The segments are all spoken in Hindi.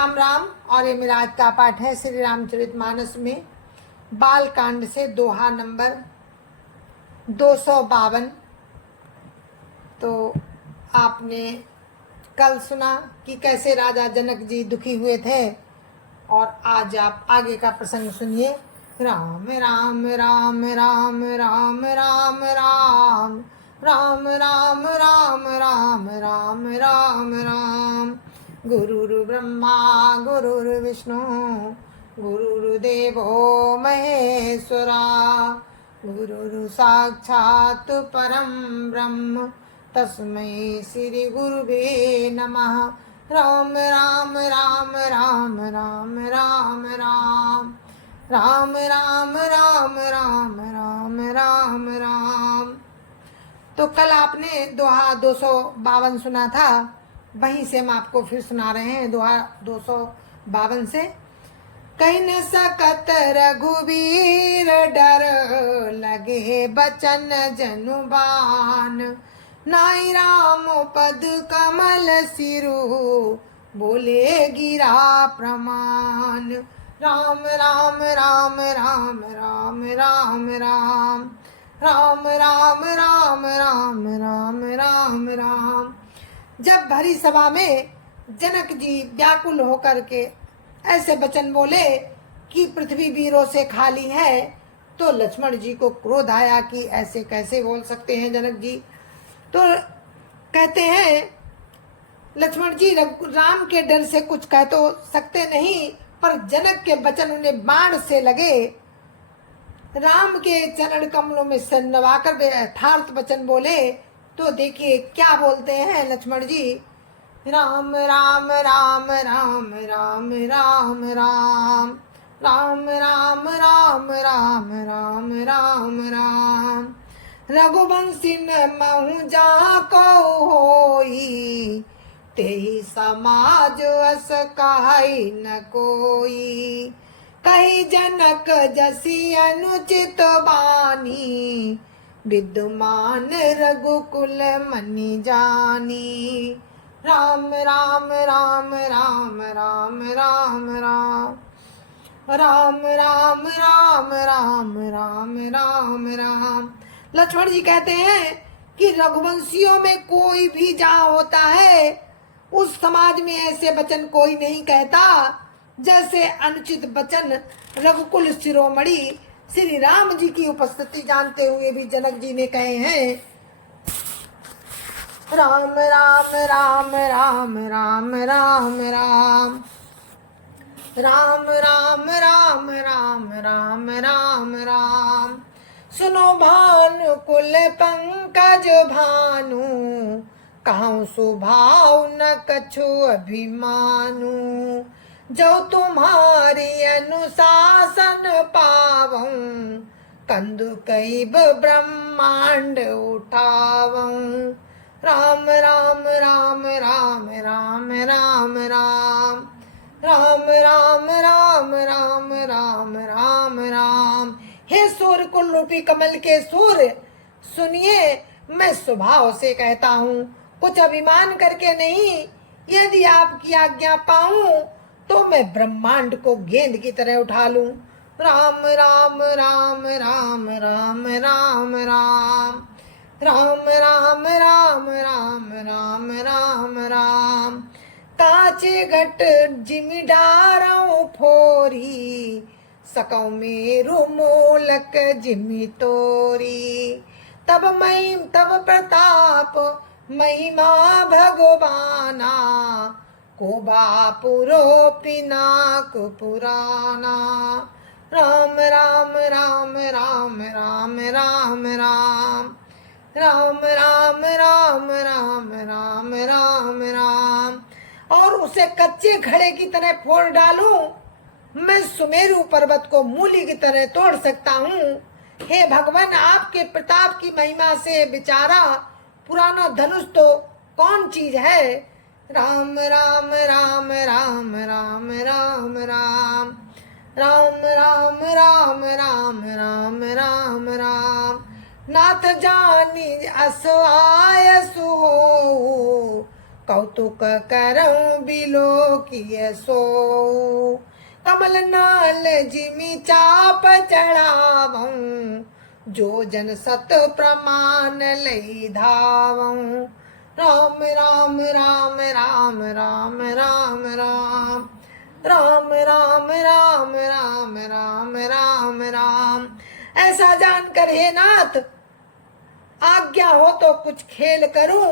राम राम। और ये मेरा आज का पाठ है श्री रामचरितमानस में बाल कांड से दोहा नंबर 252। तो आपने कल सुना कि कैसे राजा जनक जी दुखी हुए थे, और आज आप आगे का प्रसंग सुनिए। राम राम राम राम राम राम राम राम राम राम राम राम राम राम। गुरुर्ब्रह्मा गुरुर्विष्णु गुरुर्देवो महेश्वरा, गुरुर् साक्षात् परं ब्रह्म तस्मै श्री गुरुवे नमः। राम राम राम राम राम राम राम राम राम राम राम राम राम राम। तो कल आपने दोहा 252 सुना था, वहीं से हम आपको फिर सुना रहे हैं दोहा 252 से। कहीं न सकत रघुवीर डर, लगे बचन जनुबान। नाई राम पद कमल सिरु, बोले गिरा प्रमाण। राम राम राम राम राम राम राम राम राम राम राम राम राम राम। जब भरी सभा में जनक जी व्याकुल होकर के ऐसे वचन बोले कि पृथ्वी वीरों से खाली है, तो लक्ष्मण जी को क्रोध आया कि ऐसे कैसे बोल सकते हैं जनक जी। तो कहते हैं लक्ष्मण जी राम के डर से कुछ कह तो सकते नहीं, पर जनक के वचन उन्हें बाण से लगे। राम के चरण कमलों में सिर नवाकर यथार्थ वचन बोले। तो देखिए क्या बोलते हैं लक्ष्मण जी। राम राम राम राम राम राम राम राम राम राम राम राम राम राम। रघुवंशी महु जाको होई, तेहि समाज अस कहई न कोई। कही जनक जसी अनुचित बानी, विद्यमान रघुकुल मनि जानी। राम राम राम राम राम राम राम राम राम राम राम राम राम राम। लक्ष्मण जी कहते हैं कि रघुवंशियों में कोई भी जहाँ होता है, उस समाज में ऐसे वचन कोई नहीं कहता जैसे अनुचित वचन रघुकुल शिरोमणि श्री राम जी की उपस्थिति जानते हुए भी जनक जी ने कहे हैं। राम राम राम राम राम राम राम राम राम राम राम राम राम राम। सुनो भानु कुल पंकज भानु, कहूँ सुभाव न कछु अभिमानु। जो तुम्हारी अनुशासन पावऊं, कंदु कैब ब्रह्मांड उठावऊं। राम राम राम राम राम राम राम राम राम राम राम राम राम राम। हे सूर्य कुल रूपी कमल के सूर्य, सुनिए मैं स्वभाव से कहता हूँ, कुछ अभिमान करके नहीं। यदि आपकी आज्ञा पाऊं तो मैं ब्रह्मांड को गेंद की तरह उठा लूं। राम राम राम राम राम राम राम राम राम राम राम राम राम राम। काचे घट जिमि डारऊं फोरी, सकौ मेरु मोलक जिमि तोरी। तब प्रताप महिमा भगवाना, को बापुरो पिनाक पुराना। राम राम राम राम राम राम राम राम राम राम राम राम राम राम। और उसे कच्चे घड़े की तरह फोड़ डालूं, मैं सुमेरु पर्वत को मूली की तरह तोड़ सकता हूँ। हे भगवान, आपके प्रताप की महिमा से बिचारा पुराना धनुष तो कौन चीज है। राम राम राम राम राम राम राम राम राम राम राम राम राम राम। नाथ जानी असहाय सो, कौतुक करऊं बिलो किए सो कमल नाल जिमी चाप चढ़ावऊं जो जन सत प्रमाण लई धावऊं राम राम राम राम राम राम राम राम राम राम राम राम राम राम। ऐसा जानकर हे नाथ आज्ञा हो तो कुछ खेल करूं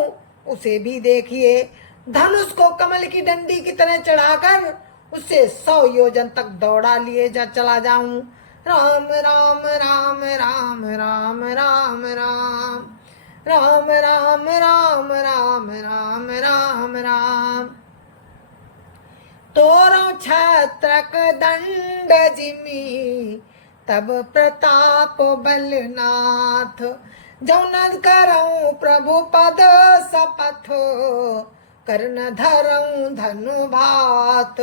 उसे भी देखिए। धनुष को कमल की डंडी की तरह चढ़ाकर उससे 100 योजन तक दौड़ा लिए चला जाऊं। राम राम राम राम राम राम राम राम राम राम राम राम राम राम। तोरो छत्रक दंड जिमी तब प्रताप बलनाथ जौन करऊं प्रभु पद सपथ कर्ण धरऊं धनु भात।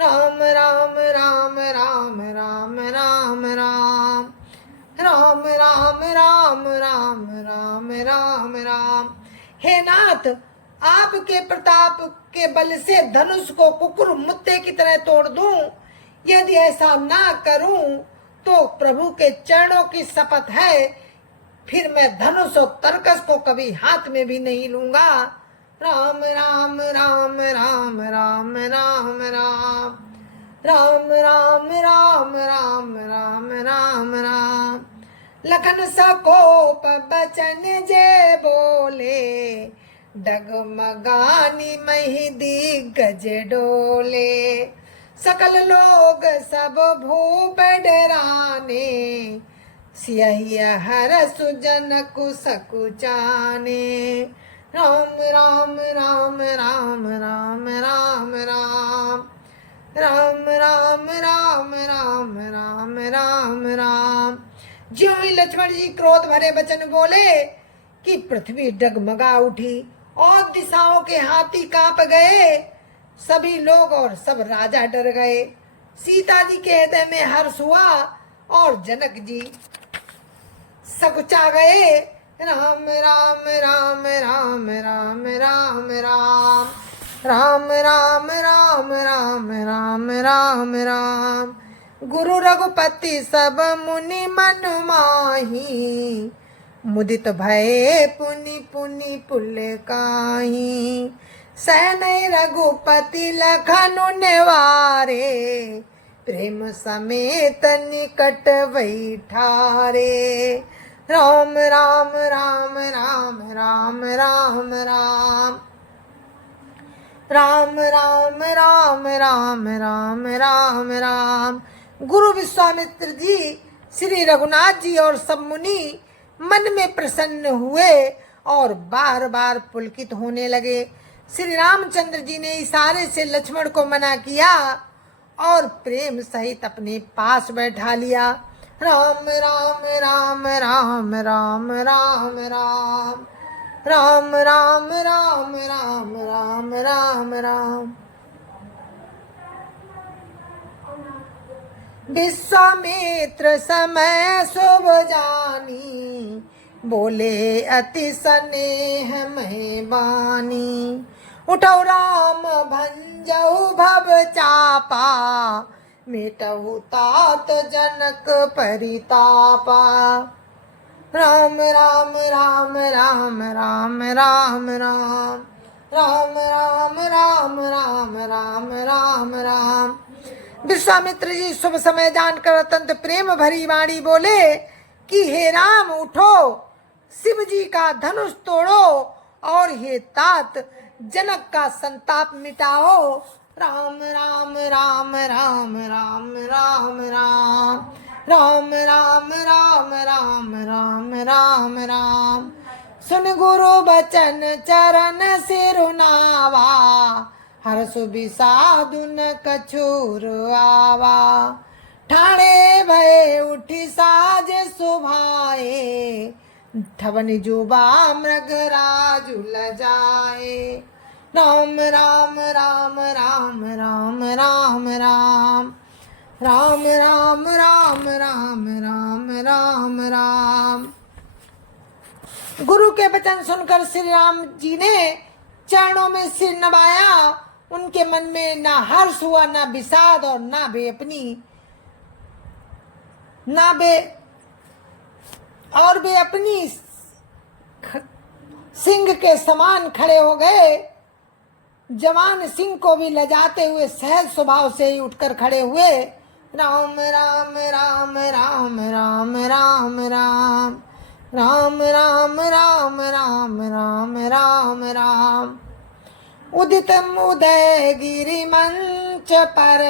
राम राम राम राम राम राम राम राम राम राम राम राम राम राम। हे नाथ आपके प्रताप के बल से धनुष को कुकुर मुत्ते की तरह तोड़ दूं। यदि ऐसा ना करूं तो प्रभु के चरणों की शपथ है फिर मैं धनुष और तरकस को कभी हाथ में भी नहीं लूंगा। राम राम राम राम राम राम राम राम राम राम राम राम राम राम। लखन सकोप बचन जे बोले डगमगानी मही दिग्गज डोले सकल लोग सब भूप डराने सियहिया हर सुजन कुसकुचाने। राम राम राम राम राम राम राम राम राम राम राम राम राम राम। ज्यों ही लक्ष्मण जी क्रोध भरे वचन बोले कि पृथ्वी डगमगा उठी और दिशाओं के हाथी कांप गए। सभी लोग और सब राजा डर गए। सीता जी के हृदय में हर्ष हुआ और जनक जी सकुचा गए। राम राम राम राम राम राम राम राम राम राम राम राम राम राम। गुरु रघुपति सब मुनि मन माही मुदित भये पुनि पुनि पुलकाही। सैन रघुपति लखनु निवारे प्रेम समेत निकट बैठारे। राम राम राम राम राम राम राम राम राम राम राम राम राम राम। गुरु विश्वामित्र जी श्री रघुनाथ जी और सब मुनि मन में प्रसन्न हुए और बार बार पुलकित होने लगे। श्री रामचंद्र जी ने इशारे से लक्ष्मण को मना किया और प्रेम सहित अपने पास बैठा लिया। राम राम राम राम राम राम राम राम राम राम राम राम राम राम। विश्वामित्र समय शुभ जानी बोले अति स्नेह में बानी। उठौ राम भंजऊ भव चापा मिटऊ तात जनक परितापा। राम राम राम राम राम राम राम राम राम राम राम राम राम राम। विश्वामित्र जी शुभ समय जानकर अत्यंत प्रेम भरी वाणी बोले कि हे राम उठो, शिव जी का धनुष तोड़ो और हे तात जनक का संताप मिटाओ। राम राम राम राम राम राम राम राम राम राम राम राम राम राम। सुन गुरु बचन चरण सिरुनावा हर्ष विषादुन कछुर आवा। ठाणे भय उठी साज सुभाए ठवन जुबा मृगराज लजाए। राम राम राम राम राम राम राम राम राम राम राम राम राम राम। गुरु के वचन सुनकर श्री राम जी ने चरणों में सिर नवाया। उनके मन में ना हर्ष हुआ, ना विषाद, और ना वे अपनी सिंह के समान खड़े हो गए। जवान सिंह को भी लजाते हुए सहज स्वभाव से ही उठकर खड़े हुए। राम राम राम राम राम राम राम राम राम राम राम राम राम राम। उदित उदय गिरि मंच पर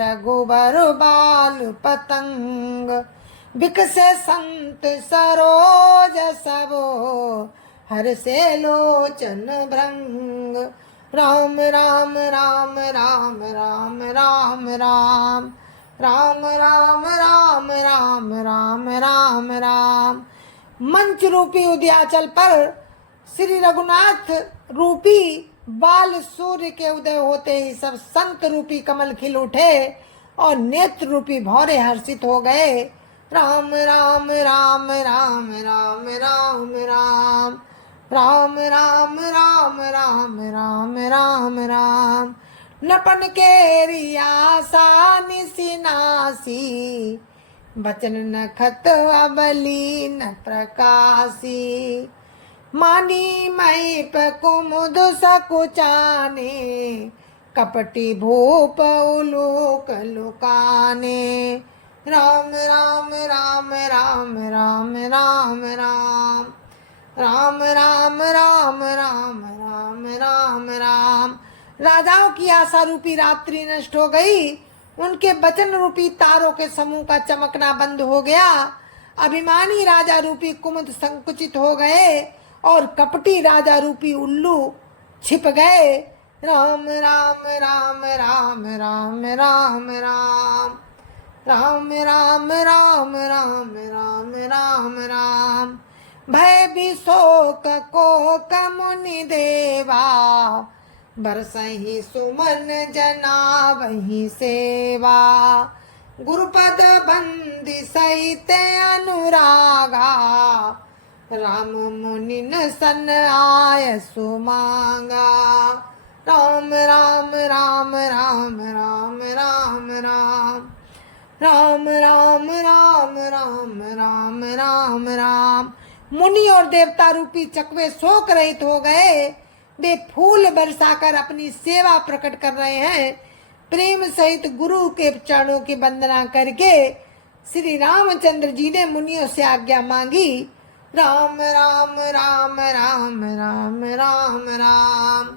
रघुबर बाल पतंग। बिकसे संत सरोज सबो हर्षे लोचन भृंग। राम राम राम राम राम राम राम राम राम राम राम राम राम राम। मंच रूपी उदयाचल पर श्री रघुनाथ रूपी बाल सूर्य के उदय होते ही सब संत रूपी कमल खिल उठे और नेत्र रूपी भौरे हर्षित हो गए। राम राम राम राम राम राम राम राम राम राम राम राम राम राम। नपन के रियासा निसिनासी बचन नखत अबली न प्रकाशी। मानी मई पे कुमुद सकुचाने कपटी भूप उलोक लुकाने। राम राम राम राम राम राम राम राम राम राम राम राम राम राम। राजाओं की आशा रूपी रात्रि नष्ट हो गई। उनके वचन रूपी तारों के समूह का चमकना बंद हो गया। अभिमानी राजा रूपी कुमुद संकुचित हो गए और कपटी राजा रूपी उल्लू छिप गए। राम राम राम राम राम राम राम राम राम राम राम राम राम राम। भय विशोक कोक मुनि देवा बरसहि सुमन जना वही सेवा। गुरुपद बंदी सहित अनुरागा राम मुनि सन आय सुमांगा। राम राम राम राम राम राम राम राम राम राम राम राम राम राम। मुनि और देवता रूपी चकवे शोक रहित हो गए। वे फूल बरसाकर अपनी सेवा प्रकट कर रहे हैं। प्रेम सहित गुरु के चरणों की वंदना करके श्री रामचंद्र जी ने मुनियों से आज्ञा मांगी। राम राम राम राम राम राम राम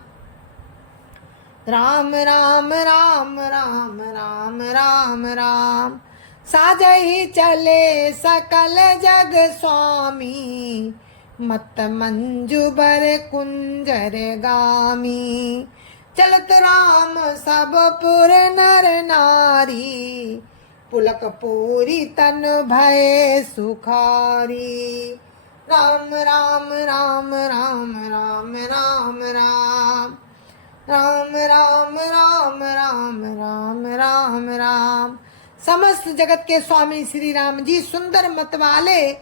राम राम राम राम राम राम राम। साजहि चले सकल जग स्वामी मत मंजू बर कुंजर गामी। चलत राम सब पुर नर नारी पुलक पूरी तन भय सुखारी। राम राम राम राम राम राम राम राम राम राम राम राम राम राम। समस्त जगत के स्वामी श्री राम जी सुंदर मत वाले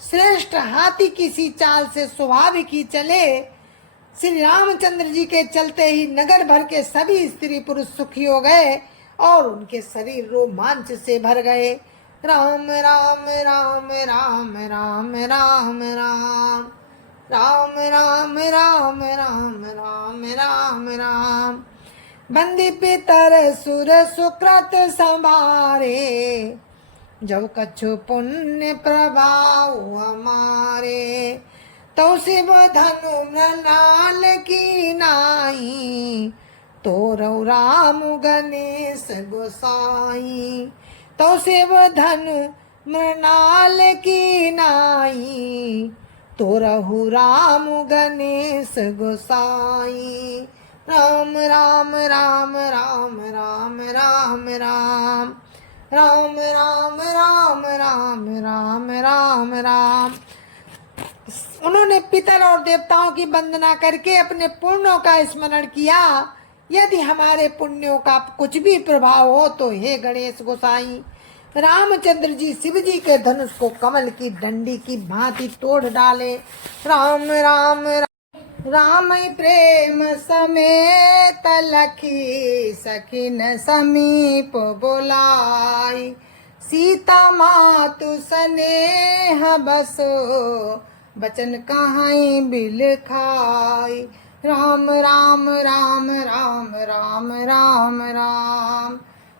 श्रेष्ठ हाथी की सी चाल से स्वाभाविक ही चले। श्री रामचंद्र जी के चलते ही नगर भर के सभी स्त्री पुरुष सुखी हो गए और उनके शरीर रोमांच से भर गए। राम राम राम राम राम राम राम राम राम राम राम राम राम राम। बंदी पितर सुर सुकृत संभारे जब कछु पुण्य प्रभाव हमारे। तो शिव धनु मृणाल की नाई तो राम गणेश गोसाई। तो शिव धनु मृणाल की नाई तो रहु राम गणेश गोसाई। राम राम राम राम राम राम राम राम राम राम राम राम राम राम। उन्होंने पितर और देवताओं की वंदना करके अपने पुण्यों का स्मरण किया। यदि हमारे पुण्यों का कुछ भी प्रभाव हो तो हे गणेश गोसाई रामचंद्र जी शिव जी के धनुष को कमल की डंडी की भांति तोड़ डाले। राम राम राम प्रेम समेत लखी सखिन समीप बोलाई, सीता मातु स्नेह बसो बचन कहाई बिल खाई। राम राम राम राम राम राम राम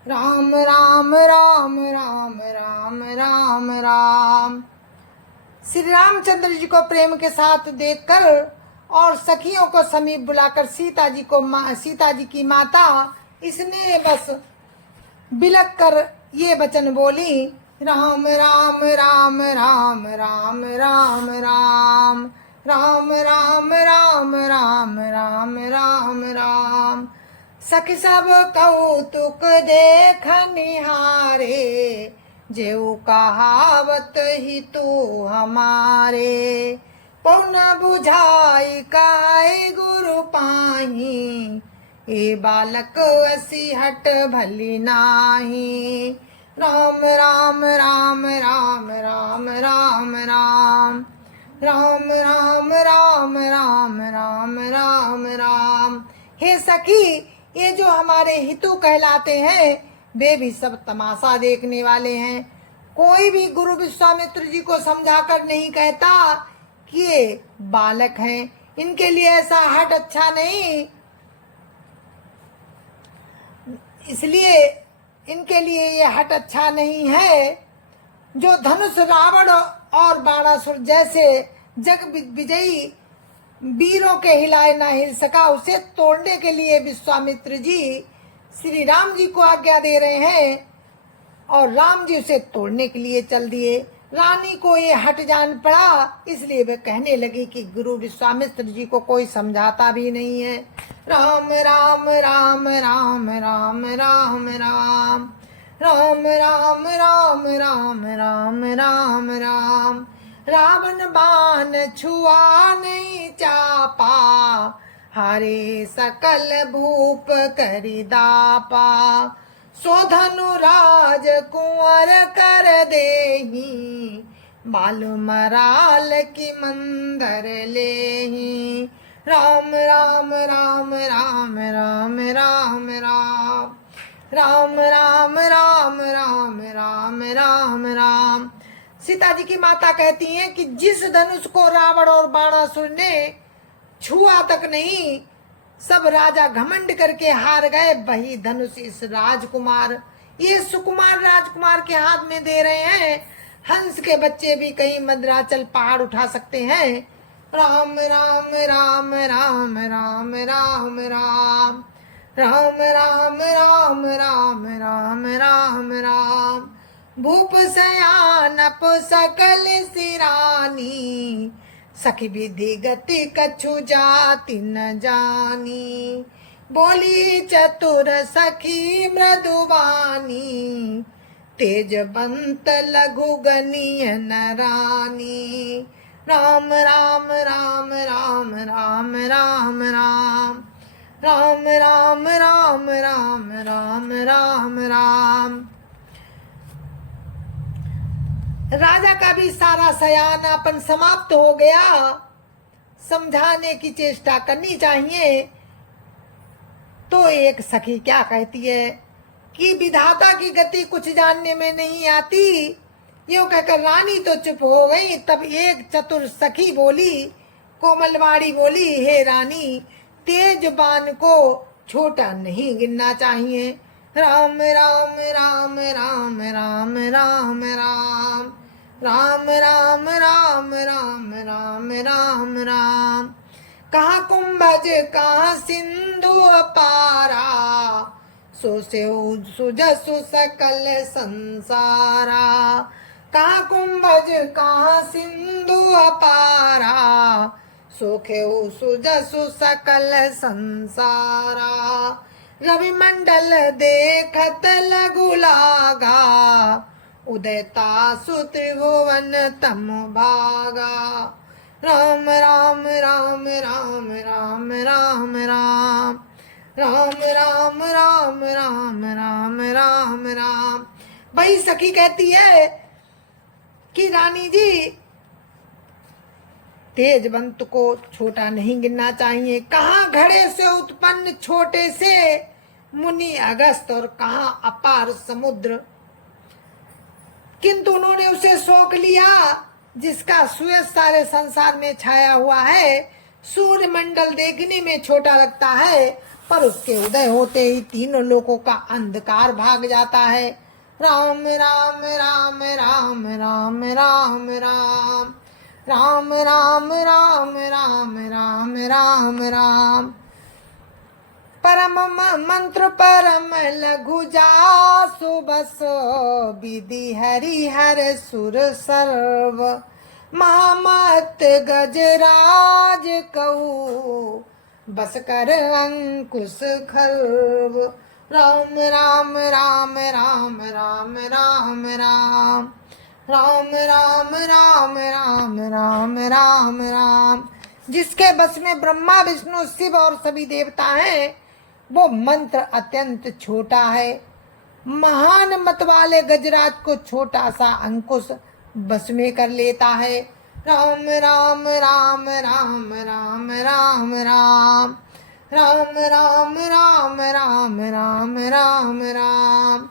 राम राम राम राम राम राम राम। श्री रामचंद्र जी को प्रेम के साथ देखकर और सखियों को समीप बुलाकर सीता जी की माता इसने बस बिलक कर ये वचन बोली, राम राम राम राम राम राम राम राम राम राम राम राम राम राम। सखी सब कौतुक देख निहारे, जेऊ कहावत ही तू हमारे। पौन बुझाई काय गुरु पाही, ए बालक असी हट भली नाही। राम राम राम राम राम राम राम राम राम राम राम राम राम राम। हे सखी, ये जो हमारे हितू कहलाते हैं वे भी सब तमाशा देखने वाले हैं। कोई भी गुरु विश्वामित्र जी को समझाकर नहीं कहता कि ये बालक हैं, इनके लिए ऐसा हट अच्छा नहीं, इसलिए इनके लिए ये हट अच्छा नहीं है। जो धनुष रावण और बाणासुर जैसे जग विजयी वीरों के हिलाए ना हिल सका, उसे तोड़ने के लिए विश्वामित्र जी श्री राम जी को आज्ञा दे रहे हैं और राम जी उसे तोड़ने के लिए चल दिए। रानी को ये हट जान पड़ा, इसलिए वे कहने लगी कि गुरु विश्वामित्र जी को कोई समझाता भी नहीं है। राम राम राम राम राम राम राम राम राम राम राम राम राम राम। रावण बाण छुआ नहीं चापा, हारे सकल भूप करी दापा। सो धनुराज कुंवर कर देही, बालु मराल की मंदर लेही। राम राम राम राम राम राम राम राम राम राम राम राम राम राम। सीता जी की माता कहती हैं कि जिस धनुष को रावण और बाणासुर ने छुआ तक नहीं, सब राजा घमंड करके हार गए, वही धनुष इस राजकुमार, ये सुकुमार राजकुमार के हाथ में दे रहे हैं। हंस के बच्चे भी कहीं मद्राचल पहाड़ उठा सकते हैं। राम राम राम राम राम राम राम राम राम राम राम राम राम राम। भूप सयानप सकल सिरानी, सखी विधि गति कछु जाति न जानी। बोली चतुर सखी मृदुवानी, तेजवंत लघु गनीय न रानी। राम राम राम राम राम राम राम राम राम राम राम राम राम राम। राजा का भी सारा सयानापन समाप्त हो गया। समझाने की चेष्टा करनी चाहिए तो एक सखी क्या कहती है कि विधाता की गति कुछ जानने में नहीं आती। यूं कहकर रानी तो चुप हो गई। तब एक चतुर सखी बोली, कोमलवाड़ी बोली, हे रानी, तेज बाण को छोटा नहीं गिनना चाहिए। राम राम राम राम राम राम राम राम राम राम राम राम राम राम। कहाँ कुंभज कहाँ सिंधु अपारा, सो से सुजसु सकल संसारा। कहाँ कुंभज कहाँ सिंधु अपारा, सोखे सुजसु सकल संसारा। रवि मंडल देखत लघु लागा, उदयता सुत्रिभुवन तम भागा। राम राम राम राम राम राम राम राम राम राम राम राम राम राम। वही सखी कहती है कि रानी जी, तेजवंत को छोटा नहीं गिनना चाहिए। कहाँ घड़े से उत्पन्न छोटे से मुनि अगस्त और कहाँ अपार समुद्र, किंतु उन्होंने उसे सोख लिया जिसका सूरज सारे संसार में छाया हुआ है। सूर्य मंडल देखने में छोटा लगता है, पर उसके उदय होते ही तीनों लोकों का अंधकार भाग जाता है। राम राम राम राम राम राम राम राम राम राम राम राम राम राम। परम मंत्र परम लघु जासु बस, विधि हरि हर सुर सर्व। महामत गजराज कहू, बस कर अंकुश खल्व। राम राम राम राम राम राम राम राम राम राम राम राम राम राम। जिसके बस में ब्रह्मा विष्णु शिव और सभी देवता हैं, वो मंत्र अत्यंत छोटा है। महान मत वाले गजराज को छोटा सा अंकुश बस में कर लेता है। राम राम राम राम राम राम राम राम राम राम राम राम राम राम।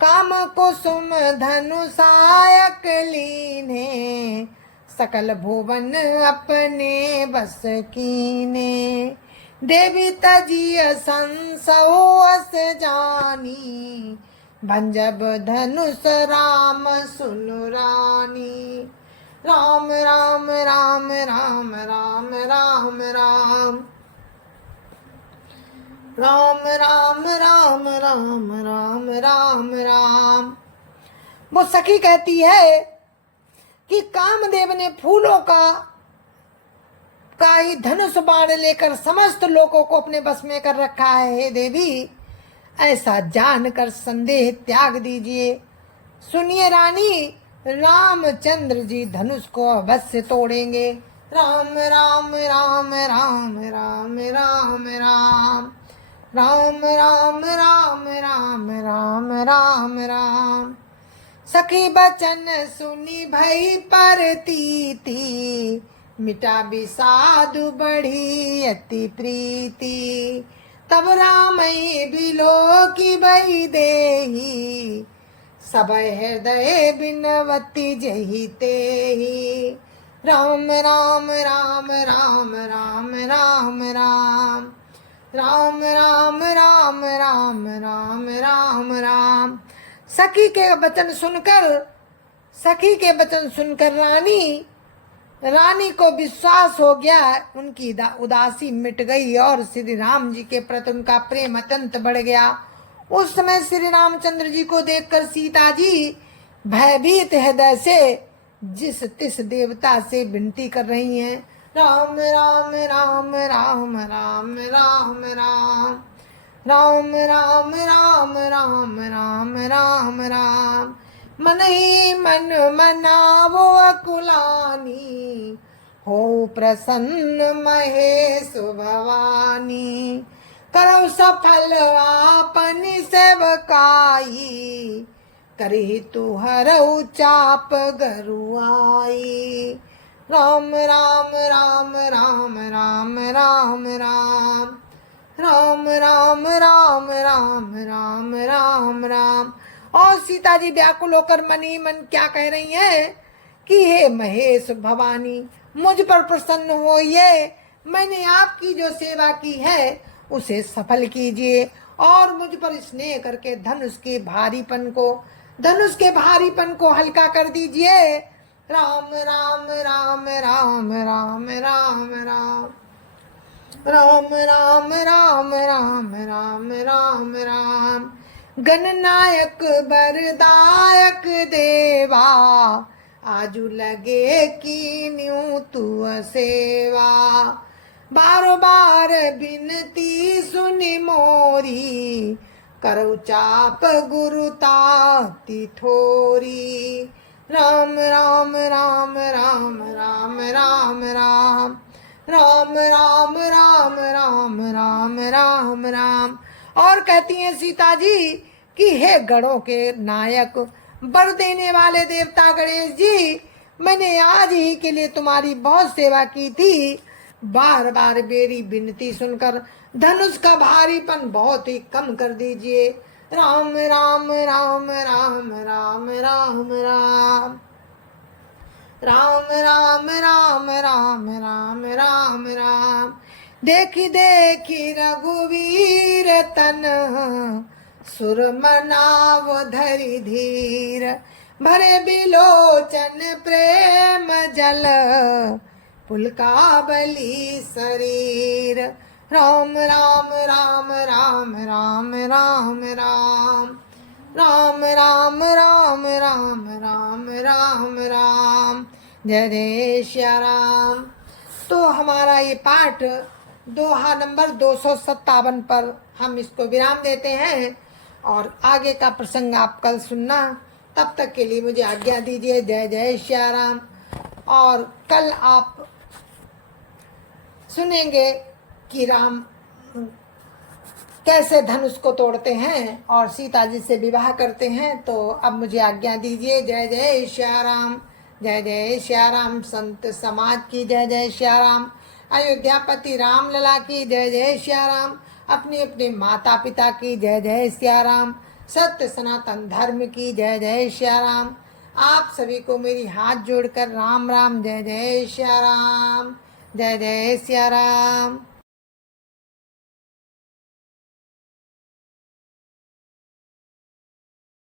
काम कुसुम धनुषायक लीने, सकल भुवन अपने बस कीने। देवी तजिय संसोअस जानी, भंजब धनुष राम सुनु रानी। राम राम राम राम राम राम राम राम राम राम राम राम राम राम। वो सखी कहती है कि कामदेव ने फूलों का ही धनुष बाण लेकर समस्त लोगों को अपने बस में कर रखा है। हे देवी, ऐसा जानकर संदेह त्याग दीजिए। सुनिए रानी, रामचंद्र जी धनुष को अवश्य तोड़ेंगे। राम राम राम राम राम राम राम राम राम राम राम राम राम राम। सखी बचन सुनी भई परतीति, मिटा विषादु बढ़ी अति प्रीति। तब राम बिलो की भई देही, सब हृदय बिनवती जही तेहि। राम राम राम राम राम राम राम राम राम राम राम राम राम राम। सखी के वचन सुनकर रानी को विश्वास हो गया। उनकी उदासी मिट गई और श्री राम जी के प्रति उनका प्रेम अत्यंत बढ़ गया। उस समय श्री रामचंद्र जी को देखकर सीता जी भयभीत हृदय से जिस तिस देवता से विनती कर रही हैं, राम राम राम राम राम राम राम राम राम राम राम राम राम राम। मन ही मन मनावो अकुलानी, हो प्रसन्न महेश भवानी। करो सफल आपनी सेवकाई, करही तू हरऊ चाप गरुआई। राम राम राम राम राम राम राम राम राम राम राम राम राम राम। और सीता जी व्याकुल होकर मन ही मन क्या कह रही हैं कि हे महेश भवानी, मुझ पर प्रसन्न होइए। मैंने आपकी जो सेवा की है उसे सफल कीजिए और मुझ पर स्नेह करके धनुष के भारीपन को हल्का कर दीजिए। राम राम राम राम राम राम राम राम राम राम राम राम राम राम। गणनायक बरदायक देवा, आजू लगे की न्यू तू सेवा। बारो बार बिनती सुनी मोरी, करो चाप गुरुता थोरी। राम राम राम राम राम राम राम राम राम राम राम राम राम राम। और कहती हैं सीता जी कि हे गणों के नायक, वर देने वाले देवता गणेश जी, मैंने आज ही के लिए तुम्हारी बहुत सेवा की थी। बार बार मेरी विनती सुनकर धनुष का भारीपन बहुत ही कम कर दीजिए। राम राम राम राम राम राम राम राम राम राम राम राम राम राम। देखी देखी रघुवीर तन सुरमनाव धरि धीर। भरे बिलोचन प्रेम जल पुलकावली शरीर। राम राम राम राम राम राम राम राम राम राम राम राम राम राम। जय जय श्या राम। तो हमारा ये पाठ दोहा नंबर 257 पर हम इसको विराम देते हैं और आगे का प्रसंग आप कल सुनना। तब तक के लिए मुझे आज्ञा दीजिए। जय जय श्या राम। और कल आप सुनेंगे कि राम कैसे धनुष को तोड़ते हैं और सीता जी से विवाह करते हैं। तो अब मुझे आज्ञा दीजिए। जय जय श्या राम। जय जय श्या राम। संत समाज की जय जय श्या राम। अयोध्यापति राम लला की जय जय श्या राम। अपने अपने माता पिता की जय जय श्या राम। सत्य सनातन धर्म की जय जय श्या राम। आप सभी को मेरी हाथ जोड़कर राम राम। जय जय श्या राम। जय जय श्या राम।